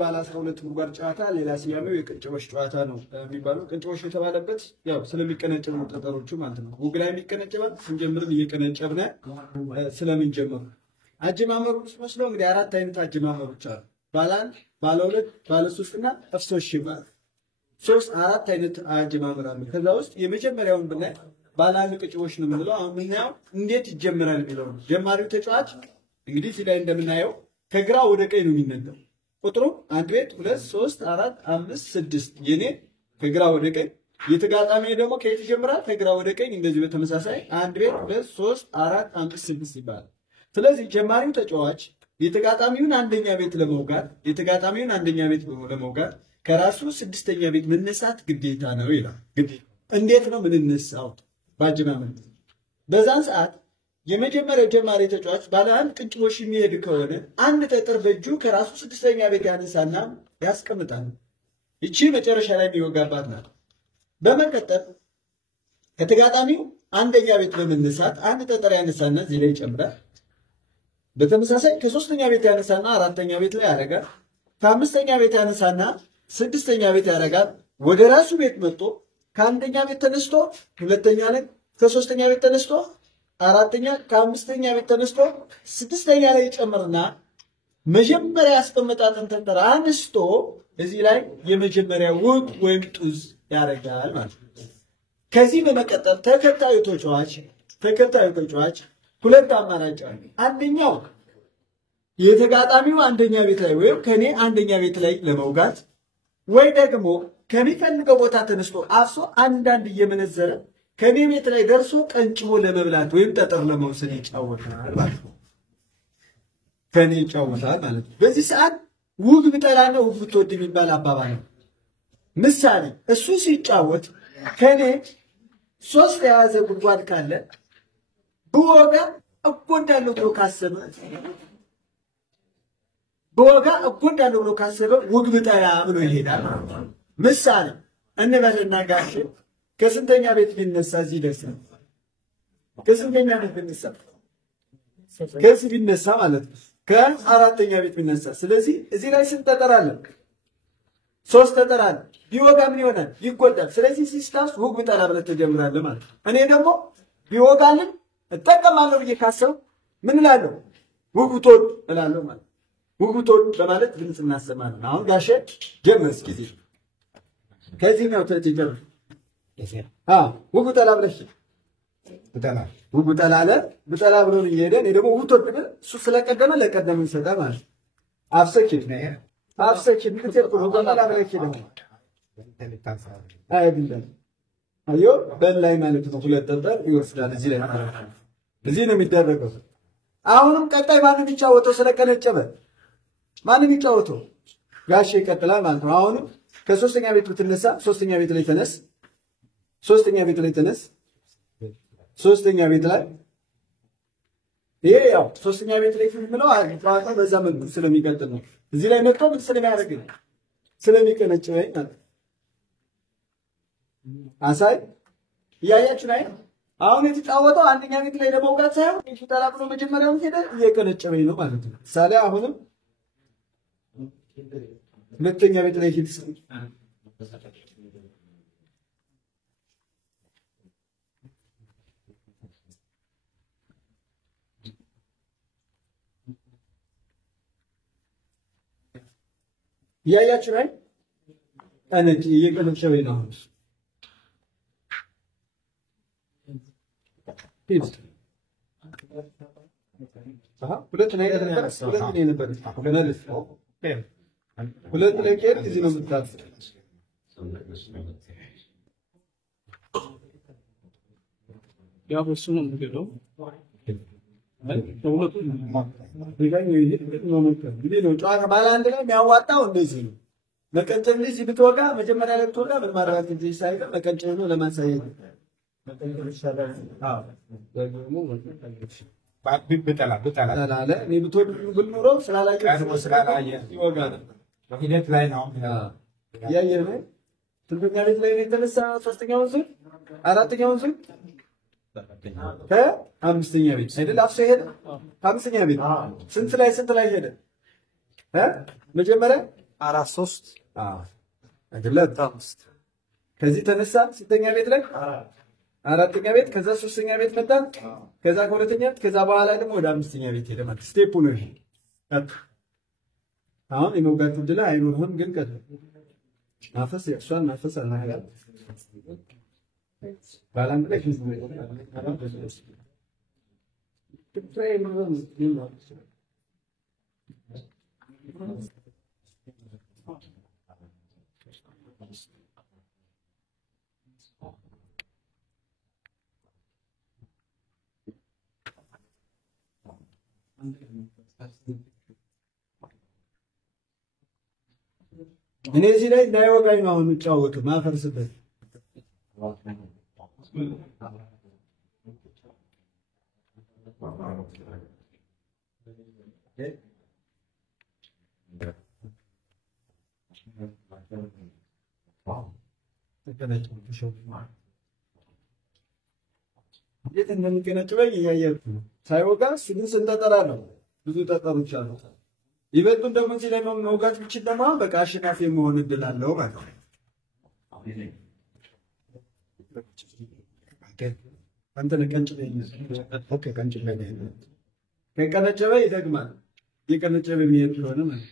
ባለ 12 ጉድጓድ ጨዋታ ሌላ ስያሜው የቅንጭቦሽ ጨዋታ ነው የሚባለው። ቅንጭቦሽ የተባለበት ያው ስለሚቀነጨቡ ጠጠሮቹ ማለት ነው። ጉግላ የሚቀነጨባል ስንጀምርን እየቀነጨብነ ስለምንጀምር አጀማመሩ መስሎ እንግዲህ አራት አይነት አጀማመሮች አሉ። ባለ 1 ባለ 2 ባለ 3 እና እፍሶሽ ይባላል። አራት አይነት አጀማመር አለ። ከዛ ውስጥ የመጀመሪያውን ብናይ ባለ 1 ቅንጭቦሽ ነው የምንለው። አሁን ምናየው እንዴት ይጀምራል የሚለው ነው። ጀማሪው ተጫዋች እንግዲህ እዚህ ላይ እንደምናየው ከግራ ወደ ቀኝ ነው የሚነገው። ቁጥሩ 1 ቤት 2 3 4 5 6 የኔ ከግራ ወደ ቀኝ የተጋጣሚ ደግሞ ከየት ይጀምራል? ከግራ ወደ ቀኝ እንደዚህ በተመሳሳይ 1 ቤት 2 3 4 5 6 ይባላል። ስለዚህ ጀማሪው ተጫዋች የተጋጣሚውን አንደኛ ቤት ለመውጋት ከራሱ ስድስተኛ ቤት መነሳት ግዴታ ነው ይላል። ግዴታ እንዴት ነው ምንነሳው? ባጀማመር በዛን ሰዓት የመጀመሪያው ጀማሪ ተጫዋች ባለ 1 ቅንጭቦሽ የሚሄድ ከሆነ አንድ ጠጠር በእጁ ከራሱ ስድስተኛ ቤት ያነሳና ያስቀምጣል። እቺ መጨረሻ ላይ የሚወጋባት ናት። በመቀጠል ከተጋጣሚው አንደኛ ቤት በመነሳት አንድ ጠጠር ያነሳና እዚህ ላይ ይጨምራል። በተመሳሳይ ከሶስተኛ ቤት ያነሳና አራተኛ ቤት ላይ ያደርጋል። ከአምስተኛ ቤት ያነሳና ስድስተኛ ቤት ያደርጋል። ወደ ራሱ ቤት መጥቶ ከአንደኛ ቤት ተነስቶ ሁለተኛ ላይ ከሶስተኛ ቤት ተነስቶ አራተኛ ከአምስተኛ ቤት ተነስቶ ስድስተኛ ላይ ይጨምርና መጀመሪያ ያስቀመጣትን ጠጠር አንስቶ እዚህ ላይ የመጀመሪያ ውግ ወይም ጡዝ ያደርጋል ማለት ነው። ከዚህ በመቀጠል ተከታዩ ተጫዋች ሁለት አማራጭ አለ። አንደኛው የተጋጣሚው አንደኛ ቤት ላይ ወይም ከኔ አንደኛ ቤት ላይ ለመውጋት ወይ ደግሞ ከሚፈልገው ቦታ ተነስቶ አፍሶ አንዳንድ እየመነዘረ ከኔ ቤት ላይ ደርሶ ቀንጭቦ ለመብላት ወይም ጠጠር ለመውሰድ ይጫወታል ማለት ነው። በዚህ ሰዓት ውግ ብጠላና ውግ ብትወድ የሚባል አባባል ነው። ምሳሌ እሱ ሲጫወት ከኔ 3 የያዘ ጉድጓድ ካለ በወጋ እጎዳለሁ ብሎ ካሰበ ውግ ብጠላ ብሎ ይሄዳል። ምሳሌ እንበልና ጋሽ ከስንተኛ ቤት ቢነሳ እዚህ ደርሰን ከስንተኛ ቤት ቢነሳ ከዚህ ቢነሳ ማለት ነው ከአራተኛ ቤት ቢነሳ። ስለዚህ እዚህ ላይ ስንት ጠጠር አለ? 3 ጠጠር አለ። ቢወጋ ምን ይሆናል? ይጎዳል። ስለዚህ ሲስታስ ውግ ብጠላ ብለህ ትጀምራለህ ማለት ነው። እኔ ደግሞ ቢወጋልን እጠቀማለሁ ብዬ ካሰብኩ ምን እላለሁ? ውግ ብትወድ እላለሁ ማለት ነው። ውግ ብትወድ በማለት ድምፅ እናሰማለን። አሁን ጋሼ ጀመር እስኪ ከዚህኛው ተጀምር ውግ ብጠላ ብለሽ ውግ ብጠላ አለ። ብጠላ ብሎ እየሄደ እኔ ደግሞ ውግ ብትወድ ብለህ እሱ ስለቀደመ ለቀደመ ይሰጣል ማለት ነው። አፍሰኪት ብትጠላ ብለሽ ደግሞ አዮ በላይ ማለት ነው። ሁለት ጠጠር ይወስዳል እዚህ ላይ ማለት ነው። እዚህ ነው የሚደረገው። አሁንም ቀጣይ ማንም ይጫወተው ስለቀነጨበ ማንም ይጫወተው ጋሼ ይቀጥላል ማለት ነው። አሁንም ከሶስተኛ ቤት ብትነሳ ሶስተኛ ቤት ላይ ተነስ ሶስተኛ ቤት ላይ ይሄ ያው ሶስተኛ ቤት ላይ ምንለው ጨዋታ በዛ መልኩ ስለሚቀጥል ነው። እዚህ ላይ መጥቶ ምን ስለሚያደርግ ስለሚቀነጭበኝ ማለት አሳይ እያያችሁ ላይ አሁን የተጫወተው አንደኛ ቤት ላይ ለመውጋት ሳይሆን ይሽጣላ ብሎ መጀመሪያው ሄደ እየቀነጨበኝ ነው ማለት ነው። ሳለ አሁንም ሁለተኛ ቤት ላይ ሄድ እያያችሁ ላይ እየቀነጨበኝ ነው። ሁለት ላይ ቄር እዚህ ነው የምታልፍ። ያው እሱ ነው የሚገለው ጨዋታ ባለ 1 ላይ የሚያዋጣው እንደዚህ ነው። መቀንጨብ እንደዚህ ብትወጋ መጀመሪያ ላይ ብትወጋ ምን ማድረግ እንደዚህ ሳይቀር መቀንጨብ ነው ለማሳየት መቀንጨብ ይሻላል። ደግሞ ብጠላ አለ እኔ ብትወድ ብንኖሮ ስላላየ ይወጋ ነበር። በሂደት ላይ ነው ያየህ ነው። ስንተኛ ቤት ላይ ነው የተነሳ? ሶስተኛውን ዙር አራተኛውን ዙር ከአምስተኛ ቤት አይደል? አፍሶ ሄደ ከአምስተኛ ቤት ስንት ላይ ሄደ? መጀመሪያ 4 3 አይደለም። ከዚህ ተነሳ ስንተኛ ቤት ላይ አራተኛ ቤት፣ ከዛ ሶስተኛ ቤት መጣ፣ ከዛ ከሁለተኛ ቤት፣ ከዛ በኋላ ደግሞ ወደ አምስተኛ ቤት ሄደ ማለት ስቴፕ ነው ይሄ። አሁን የመውጋት ዕድል አይኖርህም፣ ግን ቀጥ ማፈስ እሷን ማፈስ አልናገር ባላም ላይ እኔ እዚህ ላይ እንዳይወጋኝ ነው አሁን የምጫወተው ማፈርስበት እንዴት እንደሚቀነጭበኝ እያየሁ ሳይወጋ ስንት ጠጠር አለው። ብዙ ጠጠሮች አሉ። ይበልጡን ደግሞ እዚህ ላይ መውጋት ብችል ደግሞ በቃ አሸናፊ የመሆን እድል አለው ማለት ነው። አንተ ለቀንጭበኝ ኦኬ፣ ቀንጭበኝ ከቀነጨበ ይደግማል። የቀነጨበ የሚሄድ ከሆነ ማለት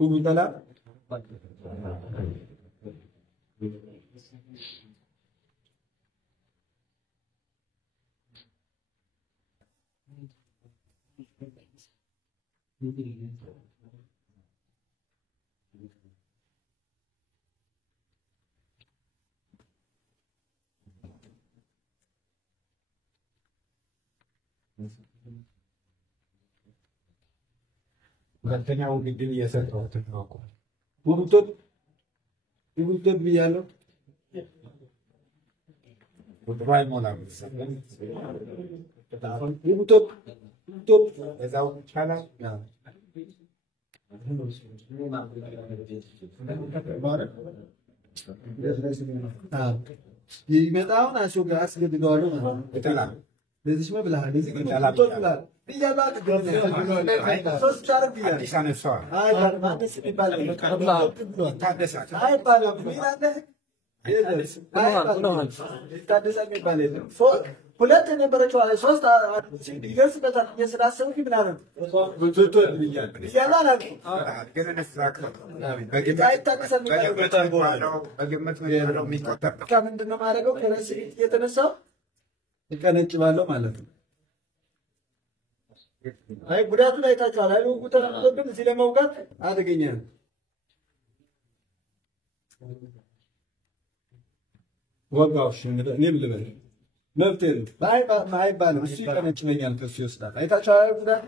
ሁሉ ጠላ ሁለተኛው ግድል እየሰጠሁት ነው እኮ ውብቶት ብያለሁ። ቁጥሩ አይሞላም። ውብቶት እዛው ይቻላል። ይመጣውን አስገድደዋለሁ ማለት ነው። ለዚህ መብልሃል ለዚህ ይጠላል ሁለት የነበረችው ሶስት ይደርስበታል እየስላሰብክ ምናምን ምንድን ነው ማድረገው? ከነስ የተነሳው ይቀነጭባለሁ ማለት ነው። አይ ጉዳቱን አይታችኋል። አይ ልውጉ ተናግሮብን እዚህ ለመውጋት አደገኛ ነው። ወጋውሽ እኔም ልበል መብቴ ነው። አይባልም። እሱ ይቀነጭበኛል፣ ከሱ ይወስዳል። አይታችኋል ጉዳቱ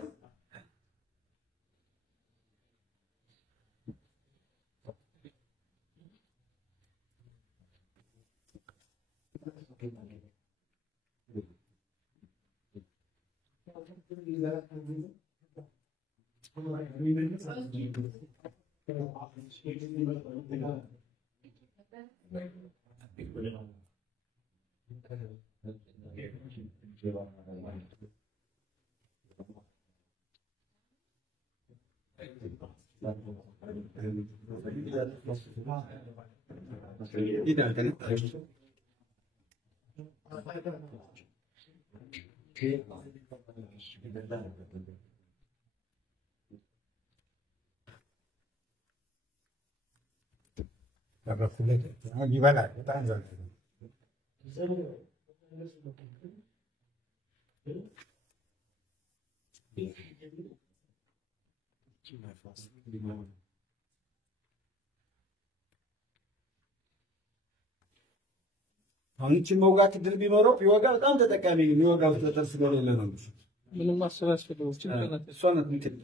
ይበላል። በጣም አሁን እቺን መውጋት ድል ቢኖረው ቢወጋ በጣም ተጠቃሚ ነው። የሚወጋው ጠጠር ስለሌለ ነው። ምንም ማሰባሰብ እሷ ናት እንትን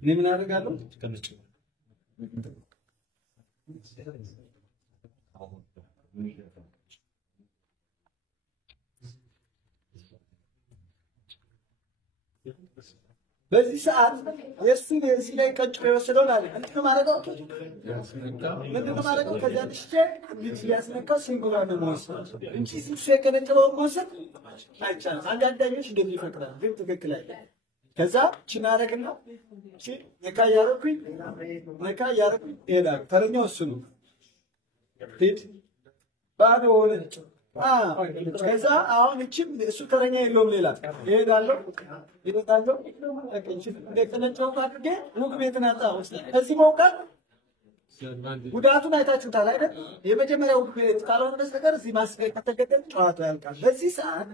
እኔ ምን አደርጋለሁ? በዚህ ሰዓት የእሱን የዚህ ላይ ቀጭ የወሰደውን አለ ምንድነው ማድረገው? ከዚያ ልሽቼ እንዲህ እያስነካው ሲንጉላ ነው መወሰድ እንጂ እሱ የቀነጨበውን መወሰድ አይቻልም። አንዳንድ ዳኞች እንደዚህ ይፈቅዳል፣ ግን ትክክል አይደለም። ከዛ ቺን አደረግና ነካ እያደረኩኝ ይሄዳል። ተረኛው እሱ ነው። ፊት ባዶ ሆነ። ከዛ አሁን እቺም እሱ ተረኛ የለውም። ሌላ ይሄዳለሁ እንደቀነጨው አድርጌ ምግብ የተናጣ ውስጥ ከዚህ መውቃት ጉዳቱን አይታችሁታል አይደል? የመጀመሪያው ቤት ካልሆነ በስተቀር እዚህ ማስቀየር ከተገደል ጨዋታው ያልቃል። በዚህ ሰዓት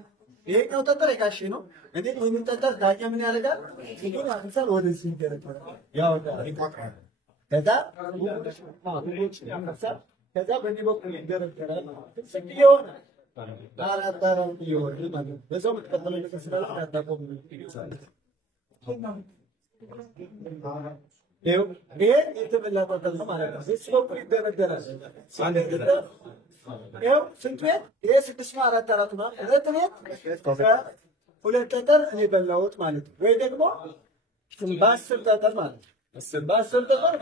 ይሄኛው ጠጠር የጋሼ ነው። እኔ ወይም ጠጠር ዳኛ ምን ያደርጋል? ግን አንሳል ወደዚህ ይደረጋል። ይቆጥራል። ከዛ ከዛ በዚህ በኩል ይደረጋል። ስንት ይሆናል? አራት ይሆናል ማለት ነው። በዛው መተከተለ ለከስራው ታጣቆም ይይዛል። ይሄ የተበላ ጠጠር ነው ማለት ነው። በዚህ በኩል ይደረጋል። ይኸው ስንት ቤት? ይሄ 6 ነው 4 ነው። ሁለት ጠጠር እኔ በላሁት ማለት ነው። ወይ ደግሞ በ10 ጠጠር ማለት ነው። በ10 ጠጠር